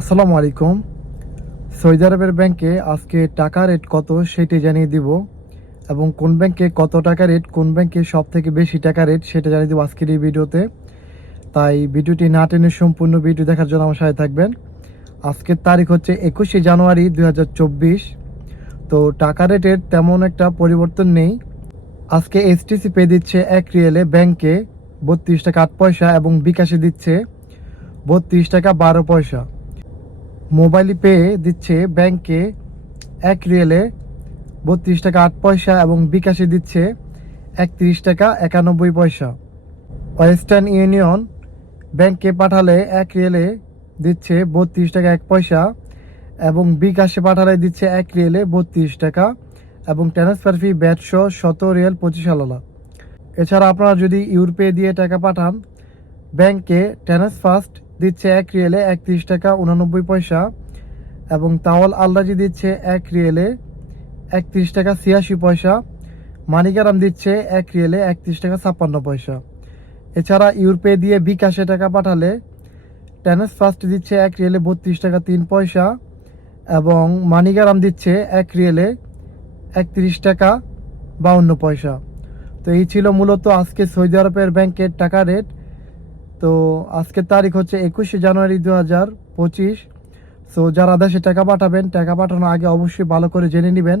আসসালামু আলাইকুম। সৌদি আরবের ব্যাংকে আজকে টাকা রেট কত সেটি জানিয়ে দিব, এবং কোন ব্যাংকে কত টাকা রেট, কোন ব্যাংকে সব থেকে বেশি টাকা রেট সেটা জানিয়ে দিব আজকের এই ভিডিওতে। তাই ভিডিওটি না টেনে সম্পূর্ণ ভিডিও দেখার জন্য আমার সাথে থাকবেন। আজকের তারিখ হচ্ছে 21শে জানুয়ারি 2024। তো টাকা রেটের তেমন একটা পরিবর্তন নেই। আজকে এসটিসি পে দিচ্ছে 1 রিয়েলে ব্যাংকে 32 টাকা 8 পয়সা এবং বিকাশে দিচ্ছে 32 টাকা 12 পয়সা। মোবাইল পে দিচ্ছে ব্যাংকে 1 রিয়েলে 32 টাকা 8 পয়সা এবং বিকাশে দিচ্ছে 31 টাকা 91 পয়সা। ওয়েস্টার্ন ইউনিয়ন ব্যাংকে পাঠালে 1 রিয়েলে দিচ্ছে 32 টাকা 1 পয়সা এবং বিকাশে পাঠালে দিচ্ছে 1 রিয়েলে 32 টাকা এবং ট্রান্সফার ফি ব্যাট সহ 17 রিয়েল 25 আলাদা। এছাড়া আপনারা যদি ইউরোপে দিয়ে টাকা পাঠান, ব্যাংকে ট্রান্সফার্স্ট দিচ্ছে 1 রিয়েলে 31 টাকা 89 পয়সা এবং তাওয়াল আলরাজি দিচ্ছে 1 রিয়েলে 31 টাকা 86 পয়সা। মানিকারাম দিচ্ছে 1 রিয়েলে 31 টাকা 56 পয়সা। এছাড়া ইউরোপে দিয়ে বিকাশে টাকা পাঠালে ট্রান্সফার্স্ট দিচ্ছে 1 রিয়েলে 32 টাকা 3 পয়সা এবং মানিকারাম দিচ্ছে 1 রিয়েলে 31 টাকা 52 পয়সা। তো এই ছিল মূলত আজকে সৌদি আরবের ব্যাংকের টাকা রেট। তো আজকের তারিখ হচ্ছে 21শে জানুয়ারি 2025। সো যারা দেশে টাকা পাঠাবেন, টাকা পাঠানোর আগে অবশ্যই ভালো করে জেনে নেবেন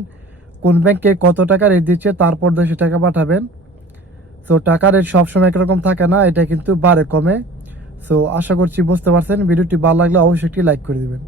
কোন ব্যাংকে কত টাকা রেট দিচ্ছে, তারপর দেশে টাকা পাঠাবেন। সো টাকা রেট সবসময় একরকম থাকে না, এটা কিন্তু বাড়ে কমে। সো আশা করছি বুঝতে পারছেন। ভিডিওটি ভালো লাগলে অবশ্যই একটি লাইক করে দিবেন।